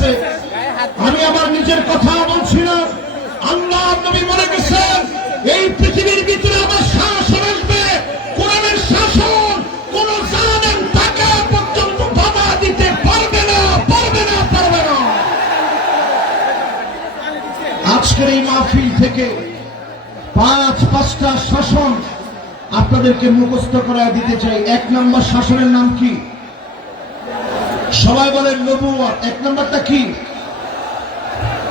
বলতেছে আমি আমার নিজের কথা বলছি না। আল্লাহ নবী মনে গেছেন, এই পৃথিবীর ভিতরে আমার শাসন আসবে, কোরআনের শাসন, কোন জালেম তাকে পর্যন্ত বাধা দিতে পারবে না পারবে না পারবে না। আজকের এই মাহফিল থেকে পাঁচ, পাঁচটা শাসন আপনাদেরকে মুখস্থ করা দিতে চাই। এক নম্বর শাসনের নাম কি? সবাই বলেন নবুয়াত এক নম্বরটা কি?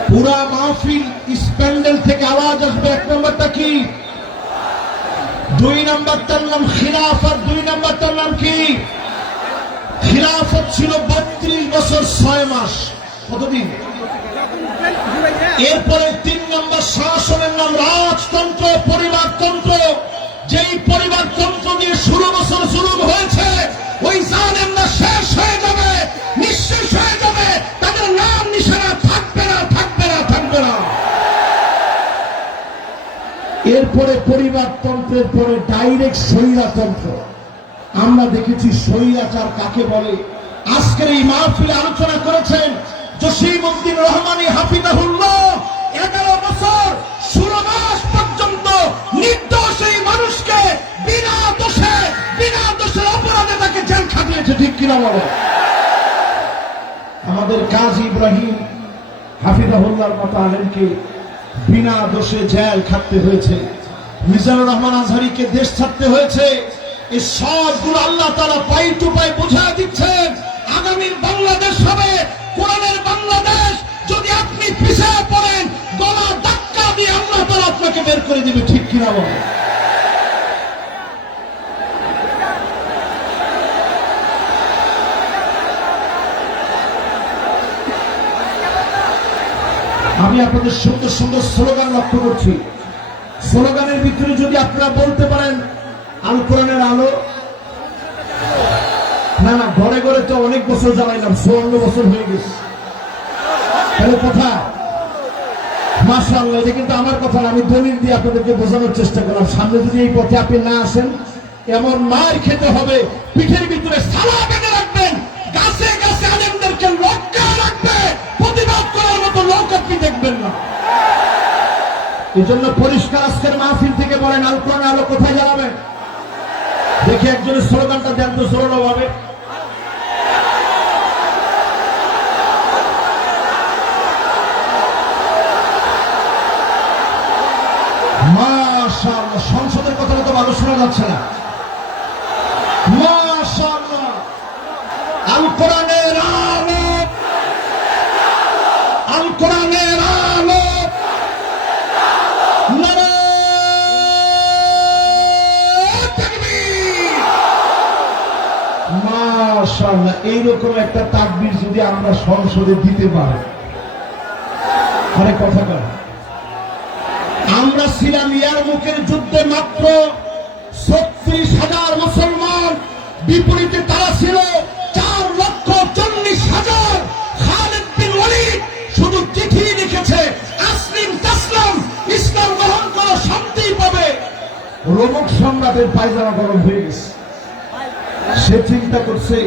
পুরা মাহফিল স্প্যান্ডেল থেকে আওয়াজ আসবে, এক নম্বরটা কি? দুই নম্বরটার নাম খিলাফত দুই নম্বরটার নাম কি? খিলাফত ছিল বত্রিশ বছর ছয় মাস। কতদিন? এরপরে তিন নম্বর শাসনের নাম রাজতন্ত্র, পরিবারতন্ত্র। যেই পরিবারতন্ত্র দিয়ে ষোলো বছর শুরু হয়েছে, ওই জালেমরা এরপরে পরিবারতন্ত্রের পরে ডাইরেক্ট স্বৈরাতন্ত্র। আমরা দেখেছি স্বৈরাচার কাকে বলে? আজকের এই মাহফিলে আলোচনা করেছেন জসিম উদ্দিন রহমানী হাফিজাহুল্লাহ। এগারো বছর, ষোলো মাস পর্যন্ত নির্দোষ এই মানুষকে বিনা দোষে, বিনা দোষের অপরাধে তাকে জেল খাটিয়েছে, ঠিক কিনা বলো? আমাদের কাজী ইব্রাহিম হাফিজাহুল্লাহর মতো আলেমকে বিনা দোষে জেল খাটতে হয়েছে। মিজানুর রহমান আজহারিকে দেশ ছাড়তে হয়েছে। এই সবগুলো আল্লাহ তারা পাই টু পাই বোঝা দিচ্ছেন। আগামীর বাংলাদেশ হবে, কোরআনের বাংলাদেশ। যদি আপনি পিছিয়ে পড়েন, গলা ধাক্কা দিয়ে আল্লাহ তারা আপনাকে বের করে দিবে, ঠিক কিনা বলে আমি আপনাদের সুন্দর সুন্দর স্লোগান লক্ষ্য করছি। স্লোগানের ভিতরে যদি আপনারা বলতে পারেন, আল কোরআনের আলো। না না, ঘরে ঘরে তো অনেক বছর জ্বালাইলাম, চুয়ান্ন বছর হয়ে গেছে। তাহলে কথা? মাসাল্লাহ এটা কিন্তু আমার কথা আমি দলিল দিয়ে আপনাদেরকে বোঝানোর চেষ্টা করলাম। সামনে যদি এই পথে আপনি না আসেন, এমন মার খেতে হবে, পিঠের ভিতরে সালা এই জন্য পরিষ্কার আজকের মাহফিল থেকে বলেন আল কোরআন আলো কোথায় জ্বালাবেন দেখি একজনের স্লোগানটা দেন তো ভাবে। মাশাআল্লাহ, সংসদের কথা তো ভালো শোনা যাচ্ছে না মাশাআল্লাহ, এইরকম একটা তাকবীর যদি আমরা সংসদে দিতে পারি। কথা কয়। আমরা ছিলাম ইয়ার মুখের যুদ্ধে মাত্র ছত্রিশ হাজার মুসলমান, বিপরীতে তারা ছিল চার লক্ষ চল্লিশ হাজার। খালেদ বিন শুধু চিঠি লিখেছে, আসলিম তাসলাম, ইসলাম গ্রহণ করো শান্তি পাবে। রোমক সম্রাটের পায়জামা গরম হয়ে গেছে। সে চিন্তা করছে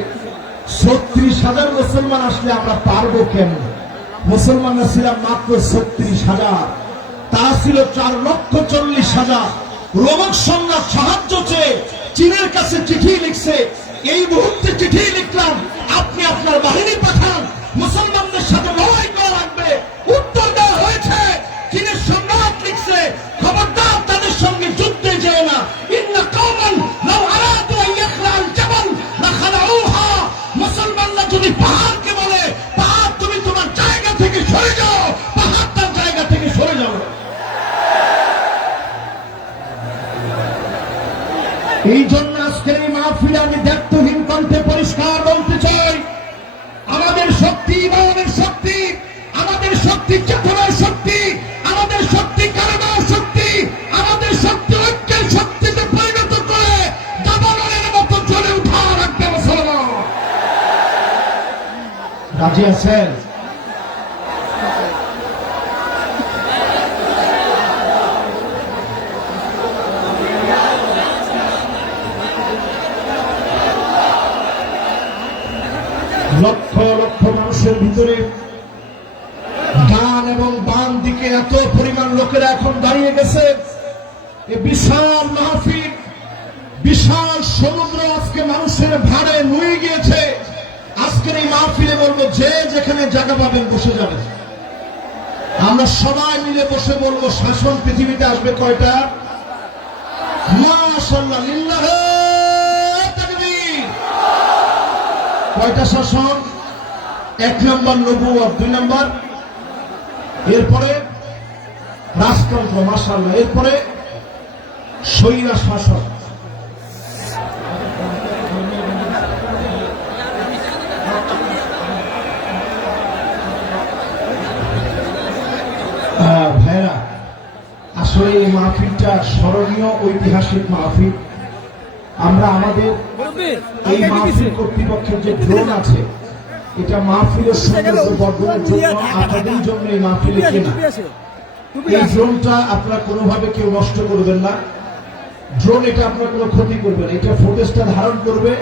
ছত্রিশ হাজার মুসলমান আসলে আমরা পারব কেন মুসলমানরা ছিলাম মাত্র ছত্রিশ হাজার। তারা ছিল চার লক্ষ চল্লিশ হাজার। রোমক সম্রাট সাহায্য চেয়ে চীনের কাছে চিঠি লিখছে, এই মুহূর্তে চিঠি লিখলাম, আপনি আপনার বাহিনী পাঠান মুসলমানদের এই জন্য আজকের এই মাহফিলে আমি দায়িত্বহীন কণ্ঠে পরিষ্কার বলতে চাই, আমাদের শক্তি ইমানের শক্তি, আমাদের শক্তি চেতনার শক্তি, আমাদের শক্তি কারণার শক্তি, আমাদের শক্তি ঐক্যের শক্তিতে পরিণত করে দাবানলের মতো জ্বলে উঠা রাখবে মুসলমান। রাজি আছেন? জায়গা পাবেন, বসে যাবেন। আমরা সবাই মিলে বসে বলব, শাসন পৃথিবীতে আসবে কয়টা? কয়টা শাসন? এক নম্বর নবুয়ত দুই নম্বর। এরপরে রাজতন্ত্র, মাশাআল্লাহ, এরপরে স্বৈরা শাসন। এই মাহফিলটা স্মরণীয় ঐতিহাসিক মাহফিল। আমরা আমাদের এই মাহফিল কর্তৃপক্ষের যে ড্রোন আছে এটা মাহফিলের সৌন্দর্য বর্ধনের জন্য আপনাদের জন্য এই মাহফিলে কেনা। এই ড্রোনটা আপনারা কোনোভাবে কেউ নষ্ট করবেন না। ড্রোন এটা আপনার কোনো ক্ষতি করবে না। এটা ফুটেজটা ধারণ করবে।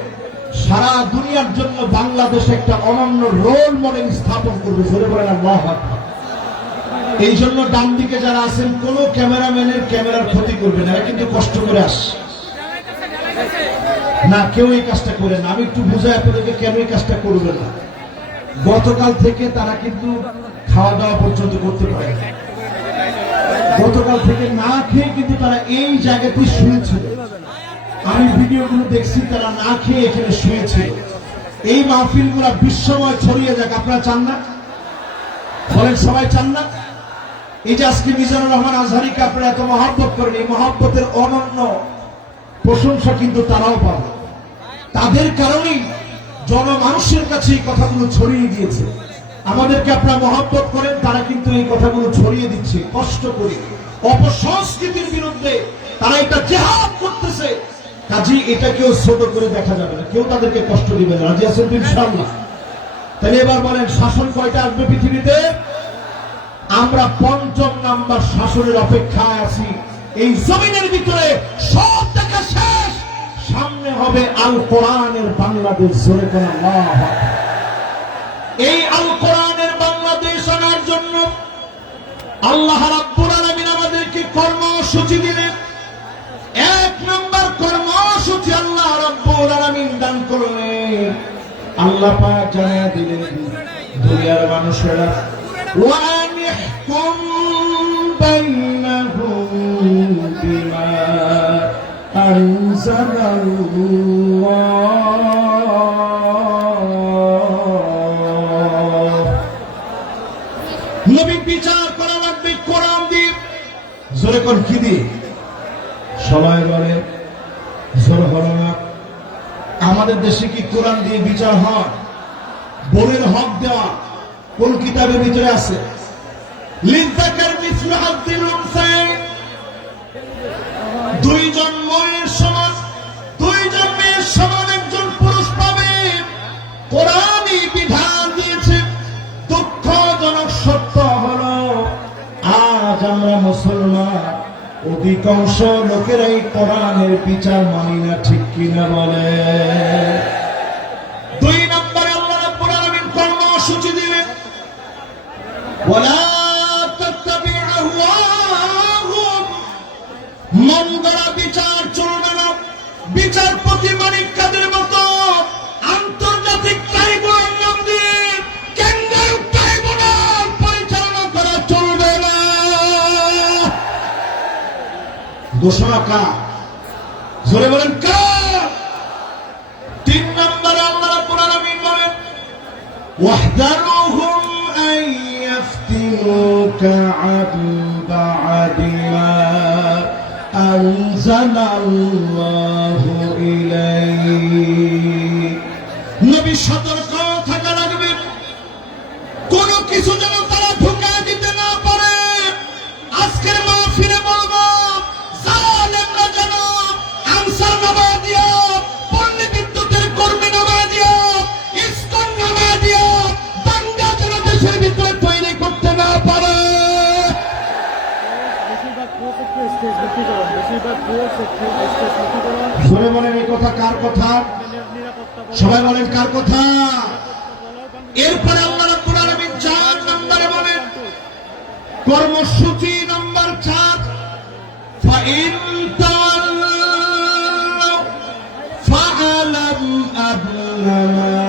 সারা দুনিয়ার জন্য বাংলাদেশ একটা অনন্য রোল মডেল স্থাপন করবে। ধরে বলেন আল্লাহ আকবার। এই জন্য ডান দিকে যারা আছেন, কোন ক্যামেরাম্যানের ক্যামেরার ক্ষতি করবে না। কিন্তু কষ্ট করে আস। না, কেউ এই কাজটা করে না। আমি একটু বুঝাই আপনাদেরকে কেন এই কাজটা করবে না। গতকাল থেকে তারা কিন্তু খাওয়া দাওয়া পর্যন্ত করতে পারে। গতকাল থেকে না খেয়ে কিন্তু তারা এই জায়গাতেই শুয়েছিল। আমি ভিডিওগুলো দেখছি, তারা না খেয়ে এখানে শুয়েছিল। এই মাহফিল মাহফিলগুলা বিশ্বময় ছড়িয়ে যাক। আপনারা চান না? বলেন, সবাই চান না? এই মিজানুর রহমান আজহারিকে আপনারা এত মহাব্বত করেন, এই মহাব্বতের অনন্য প্রশংসা কিন্তু তারাও পাবে। তাদের কারণেই জনমানুষের কাছে এই কথাগুলো ছড়িয়ে দিয়েছে। আমাদেরকে আপনারা মহাব্বত করেন, তারা কিন্তু এই কথাগুলো ছড়িয়ে দিচ্ছে, কষ্ট করে। অপসংস্কৃতির বিরুদ্ধে তারা এটা জেহাদ করতেছে। কাজে এটা কেউ ছোট করে দেখা যাবে না, কেউ তাদেরকে কষ্ট দিবে না। রাজি আছেন তো ইনশাআল্লাহ? তাহলে এবার বলেন, শাসন কয়টা আসবে পৃথিবীতে? আমরা পঞ্চম নাম্বার শাসনের অপেক্ষায় আছি। এই জমিনের ভিতরে সব দেখা শেষ। সামনে হবে আল কোরআনের বাংলাদেশ, জোরে এই আল কোরআনের বাংলাদেশ আনার জন্য আল্লাহ রাব্বুল আলামিন আমাদেরকে কর্মসূচি দিলেন। এক নম্বর কর্মসূচি আল্লাহ রাব্বুল আলামিন দান করলেন। আল্লাহ পাক জানিয়ে দিলেন, দুনিয়ার মানুষেরা ওয়ান ইহকুম বাইনাহুম বিমা আনজালাল্লাহ নবী বিচার করা জোরে কোন কি সবাই বলে, জোর হলো আমাদের দেশে কি কোরআন দিয়ে বিচার হয়? বোনের হক দেওয়া কোন কিতাবের ভিতরে আছে? লিজাকার মিসলু হাদ্দিল উনসাইন দুইজন মেয়ের সমান দুইজন মেয়ের সমান একজন পুরুষ পাবে। কোরআনই বিধান দিয়েছে, দুঃখজনক সত্য হলো, আজ আমরা মুসলমান, অধিকাংশ লোকেরাই কোরআনের বিচার মানি না, ঠিক কিনা বলে। দুই নম্বরে আল্লাহ রাব্বুল কর্মসূচি দিলেন। ওয়ালা বিচারপতি মানিক কাদের মতো আন্তর্জাতিক ট্রাইব্যুনাল নাম কেন্দ্রীয় ট্রাইব্যুনাল পরিচালনা করা চলবে না। দোষরা কা জোরে বলেন কা তিন নম্বরে আমরা পুরান আলামিন বলেন, ওয়াহদারুহুম আন ইয়াফতিনুকা আন أنزل الله إليك নবী সতর্ক থাকা লাগবে কোন কিছু যেন তারা ঢুকা দিতে না পারে আজকের মাহফিলে বলবো জালেমরা যেন আনসার নামাজিয়া কার কথা? সবাই বলেন কার কথা? এরপরে আল্লাহ চার নম্বরে বলেন, কর্মসূচি নম্বর চার, ফাইন তাআল্লাহ ফাআলাম আন্নামা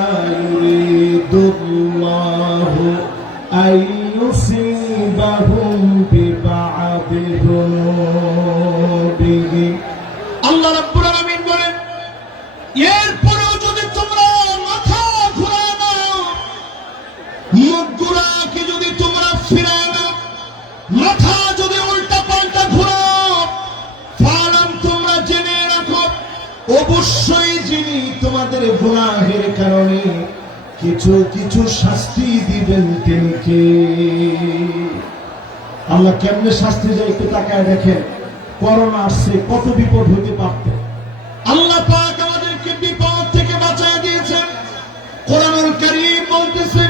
কিছু শাস্তি দিবেন তিনকে আল্লাহ কেমনে শাস্তি যায় একটু তাকায় দেখেন। করোনা আসছে, কত বিপদ হতে পারত। আল্লাহ পাক আমাদেরকে বিপদ থেকে বাঁচায় দিয়েছেন। কোরআনুল করিম বলতেছে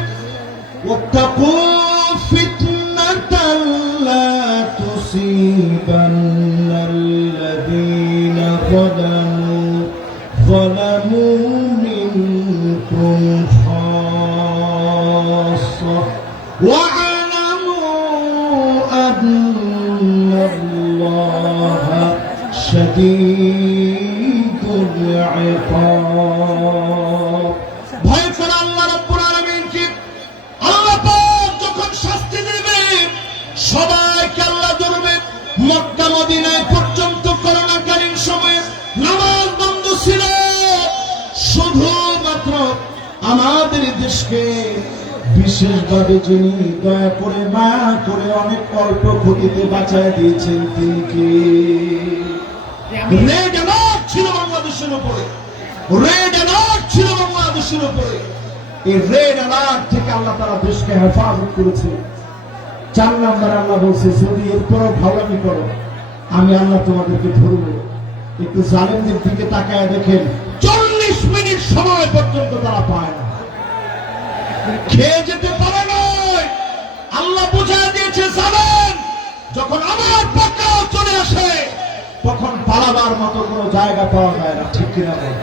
ওয়াত্তাকু ফিতনাতাল তুসিবান। মক্কা মদিনায় পর্যন্ত করোনাকালীন সময়ে নামাজ বন্ধ ছিল। শুধুমাত্র আমাদের দেশকে বিশেষভাবে যিনি দয়া করে মায়া করে, অনেক অল্প ক্ষতিতে বাঁচায় দিয়েছেন তিনি কে? রেড অ্যালার্ট ছিল বাংলাদেশের উপরে। রেড অ্যালার্ট ছিল বাংলাদেশের উপরে। এই রেড অ্যালার্ট থেকে আল্লাহ তারা দেশকে হেফাজত করেছে চার নম্বর আল্লাহ বলছে যদি এরপরও ভাওলামি করো? আমি আল্লাহ তোমাদেরকে ধরবো। একটু জালেমদের দিকে তাকায় দেখেন, চল্লিশ মিনিট সময় পর্যন্ত তারা পায় না। খেয়ে যেতে পারে নয় আল্লাহ বুঝায় দিয়েছে জানেন যখন আমার পাকাও চলে আসে, তখন পালাবার মতো কোনো জায়গা পাওয়া যায় না। ঠিক কিনা বল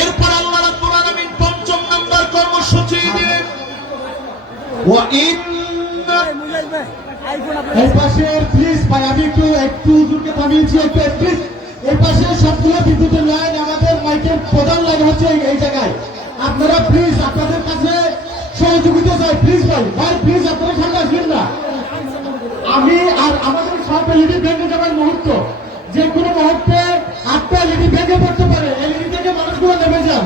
এরপর আল্লাহ পঞ্চম নম্বর কর্মসূচি দিয়ে এই প্লিজ আমি একটু একটু দূরকে থামিয়েছি একটু লাইন আমাদের মাইকের প্রধান লাইন হচ্ছে এই জায়গায়। আপনারা প্লিজ আপনাদের কাছে সহযোগিতা চাই প্লিজ ভাই। ভাই প্লিজ আপনারা সামনে আসবেন না। আমি আর আমাদের সব এলইডি ভেঙে যাওয়ার মুহূর্ত, যে কোনো মুহূর্তে আটটা এলইডি ভেঙে পড়তে পারে। এলইডি থেকে মানুষগুলো নেমে যান।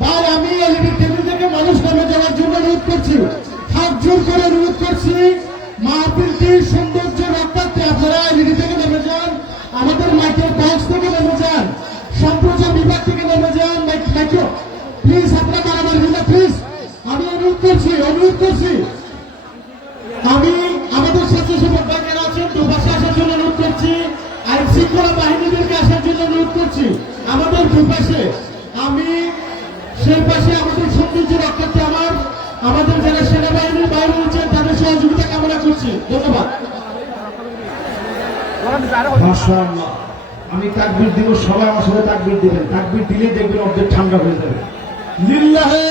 ভাই, আমি এলইডি টেবিল থেকে মানুষ নেমে যাওয়ার জন্য অনুরোধ করছি। হাত জোর করে অনুরোধ করছি মাহফিলটির সৌন্দর্য রক্ষার্থে আপনারা এলইডি থেকে নেমে যান, আমাদের মাইকের বক্স থেকে নেমে যান, সম্প্রচার বিভাগ থেকে নেমে যান। মাইক্রো প্লিজ, আপনারা মারামারি না, প্লিজ। আমি অনুরোধ করছি অনুরোধ করছি। আমি আমাদের স্বেচ্ছাসেবক ভাইয়েরা আছেন, দুপাশে আসার জন্য অনুরোধ করছি আইন শৃঙ্খলা বাহিনীদেরকে আসার জন্য অনুরোধ করছি, আমাদের দুপাশে। আমি সেই পাশে আমাদের সৌন্দর্য রক্ষার্থে আমার আমাদের করছি ধন্যবাদ। আমি তাকবির দিব সবাই আমার তাকবির তাকবীর দিবেন। তাকবির দিলে দেখবেন অর্ধেক ঠান্ডা হয়ে যাবে। লিল্লাহে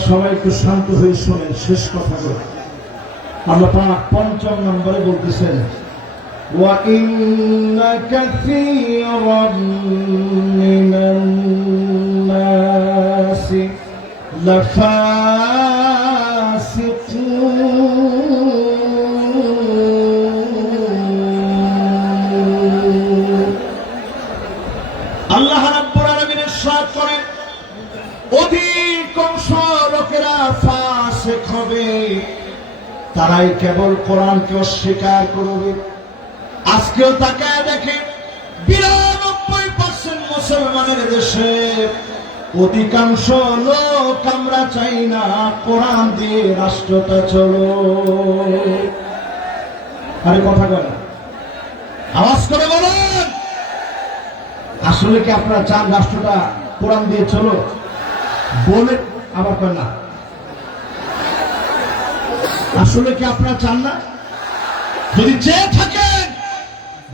সবাই একটু শান্ত হয়ে শোনেন শেষ কথা বলে আল্লাহ পাক পঞ্চম নম্বরে বলতেছেন وَإِنَّ كَثِيرًا مِنَ النَّاسِ لَفَاسِقُونَ তারাই কেবল কোরআনকে অস্বীকার করবে। আজকেও তাকায় দেখে বিরানব্বই পার্সেন্ট মুসলমানের দেশে অধিকাংশ লোক আমরা চাই না কোরআন দিয়ে রাষ্ট্রটা চলো আরে কথা বলে আওয়াজ করে বলেন। আসলে কি আপনারা চান রাষ্ট্রটা কোরআন দিয়ে চলো বলে আবার না। আসলে কি আপনারা চান না? যদি চেয়ে থাকেন,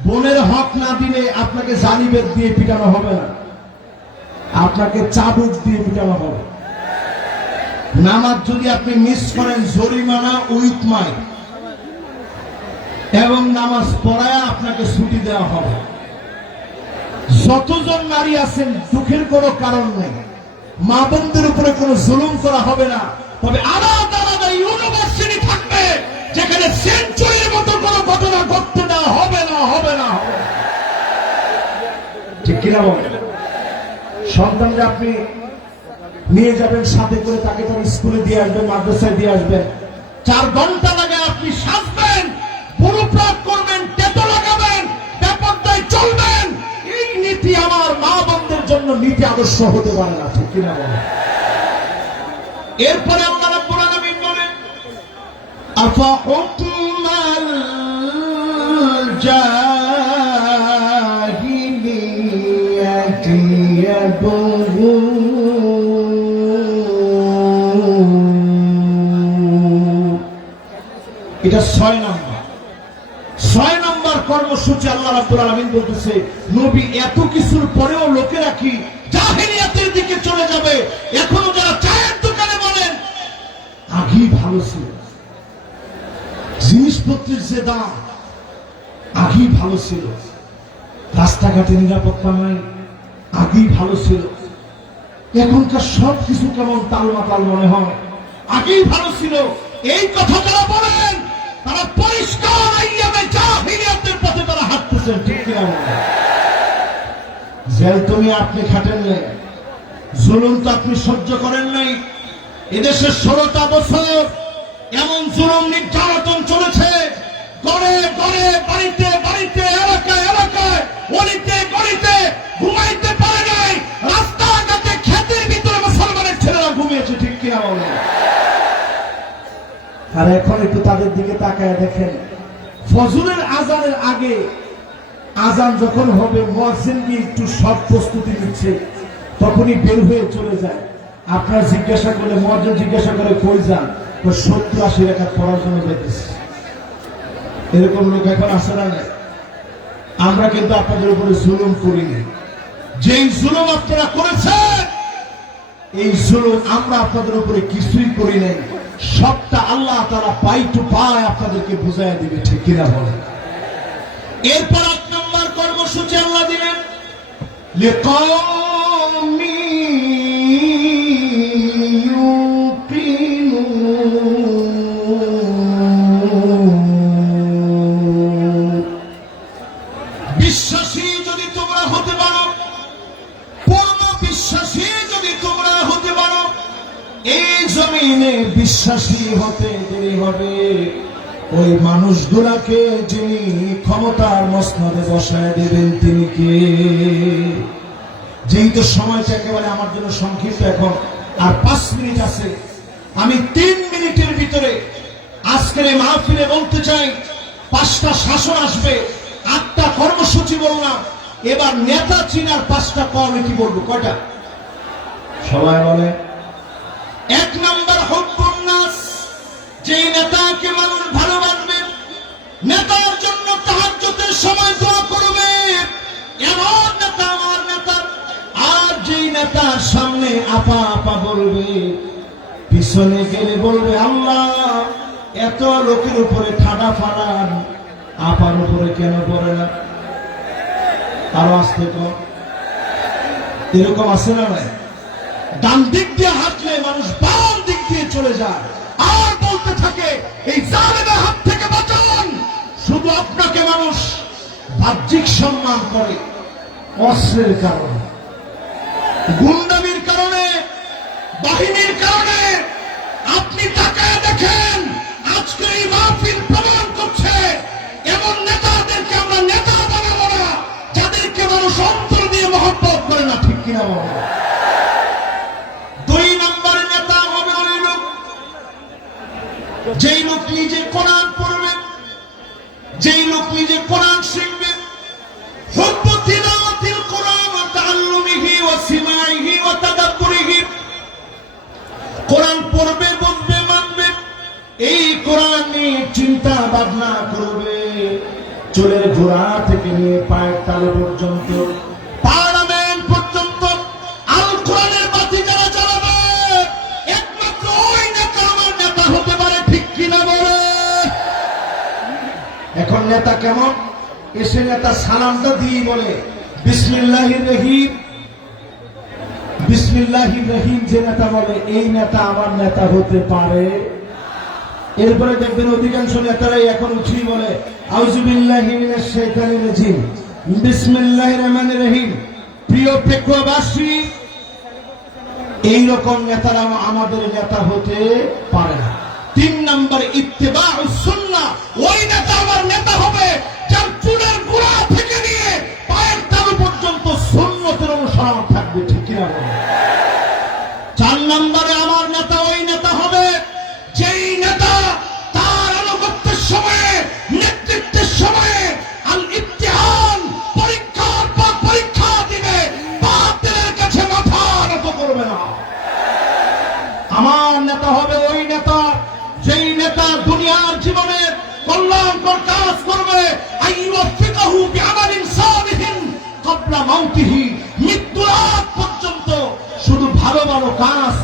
বোনের হক না দিলে আপনাকে জানিবেদ দিয়ে পিটানো হবে না। আপনাকে চাবুক দিয়ে পিটানো হবে। নামাজ যদি আপনি মিস করেন, জরিমানা উইথ মাই। এবং নামাজ পড়ায় আপনাকে ছুটি দেওয়া হবে। যতজন নারী আছেন, দুঃখের কোনো কারণ নেই। মা বোনদের উপরে কোনো জুলুম করা হবে না। তবে আলাদা কিনা বলেন সন্তানরা আপনি নিয়ে যাবেন, সাথে করে তাকে তার স্কুলে দিয়ে আসবেন, মাদ্রাসায় দিয়ে আসবেন। চার ঘণ্টা লাগে আপনি সাজবেন পুরুপ্রাপ করবেন টেতো লাগাবেন ব্যাপারটাই চলবেন। এই নীতি আমার মা বোনদের জন্য নীতি আদর্শ হতে পারে না, ঠিক কিনা বলেন এরপরে আল্লাহ রাব্বুল আলামিন বলেন আফা হুকমাল জাহিলিয়াতি এটা ছয় নম্বর। ছয় নম্বর কর্মসূচি আল্লাহ রাব্বুল আলামিন বলতেছে, নবী এত কিছুর পরেও লোকেরা কি জাহেলিয়াতের দিকে চলে যাবে? এখনও যারা চায়ের দোকানে বলেন, আগেই ভালো ছিল। জিনিসপত্রের যে দাম, আগেই ভালো ছিল। রাস্তাঘাটে নিরাপত্তা নাই, আগেই ভালো ছিল। এখনকার সব কিছু কেমন তালমাতাল মনে হয়? আগেই ভালো ছিল। এই কথা যারা বলেন তারা পরিষ্কার আইয়ামে জাহিলিয়াতের পথে তারা হাঁটতেছেন ঠিক কিনা জেল তুমি আপনি খাটেন নাই, জুলুম তো আপনি সহ্য করেন নাই। এদেশের ষোলোটা বছর এমন জুলুম নির্যাতন চলেছে, গড়ে গড়ে, বাড়িতে বাড়িতে, এলাকায় এলাকায় গলিতে গলিতে, ঘুমাইতে আর এখন একটু তাদের দিকে তাকায় দেখেন। ফজরের আজানের আগে আজান যখন হবে মোয়াজিন কি একটু সব প্রস্তুতি নিচ্ছে, তখনই বের হয়ে চলে যায়। আপনার জিজ্ঞাসা করলে মোয়াজিন জিজ্ঞাসা করে, কই যান? তো সত্তর আশি রেখা পড়ার জন্য যেতেছে এরকম লোক এখন আসে না আমরা কিন্তু আপনাদের উপরে জুলুম করিনি। যেই জুলুম আপনারা করেছেন, এই জুলুম আমরা আপনাদের উপরে কিছুই করি নাই। সবটা আল্লাহ তারা পাই টু পায় আপনাদেরকে বুঝাই দিবে, ঠিক কিনা বলে এরপর এক নম্বর কর্মসূচি আল্লাহ দিলেন বিশ্বাসী হতে দেরি হবে। ওই মানুষগুলাকে যিনি ক্ষমতার মসনদে বসায় দেবেন তিনি কে? যেহেতু সময়টা একেবারে আমার জন্য সংক্ষিপ্ত এখন আর পাঁচ মিনিট আছে আমি তিন মিনিটের ভিতরে আজকের এই মাহফিলে বলতে চাই পাঁচটা শাসন আসবে আটটা কর্মসূচি বললাম এবার নেতা চিনার পাঁচটা কমিটি বলব কয়টা? সবাই বলে। এক নম্বর হব্বন্যাস যে নেতাকে মানুষ ভালোবাসবে, নেতার জন্য তাহাজ্জুদের সময় দোয়া করবে। এমন নেতা আমার নেতা আর যেই নেতার সামনে আপা আপা বলবে, পিছনে গেলে বলবে, আল্লাহ, এত লোকের উপরে ঠাডা ফাড়ান আপার উপরে কেন পড়ে না? আরও আসতে কর এরকম আছে না ডান দিক দিয়ে হাঁটলে মানুষ দিয়ে চলে যায়। আর বলতে থাকে, এই জালেমের হাত থেকে বাঁচান। শুধু আপনাকে মানুষ বাহ্যিক সম্মান করে, অস্ত্রের কারণে, গুন্ডামির কারণে, বাহিনীর কারণে। আপনি তাকায় দেখেন, আজকে এই মাহফিল প্রমাণ করছে, এমন নেতা যেই লোক নিজে কোরআন পড়বে, যেই লোক নিজে কোরআন শিখবে কোরআন পড়বে বলবে মানবে, এই কোরআন নিয়ে চিন্তা ভাবনা করবে, চোরের ঘোড়া থেকে নিয়ে পায়ের তালে পর্যন্ত। নেতা কেমন? এসে নেতা সালামটা দিয়ে বলে, বিসমিল্লাহির রহিম। বিসমিল্লাহির রহিম যে নেতা বলে, এই নেতা আমার নেতা হতে পারে। এরপরে দেখবেন অধিকাংশ নেতারাই এখন উঠি বলে আউজুবিল্লাহি মিনাশ শাইতানির রাজিম। বিসমিল্লাহির রহমানির রহিম। প্রিয় প্রেক্ষবাসী এই রকম নেতারা আমাদের নেতা হতে পারে না। তিন নম্বর ইত্তেবা সুন্নাহ। ওই নেতা আমার নেতা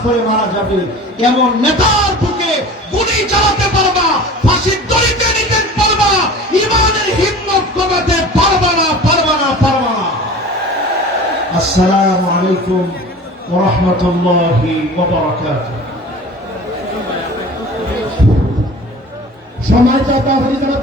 করে মারা যাবে। এমন নেতার বুকে গুলি চালাতে পারবা, ফাঁসির দড়িতে নিতে পারবা, ইমানের হিম্মত কমাতে পারবা না পারবা না পারবা না। আসসালামু আলাইকুম ওয়া রাহমাতুল্লাহি ওয়া বারাকাতুহু। সময় চাপা হয়ে যাবে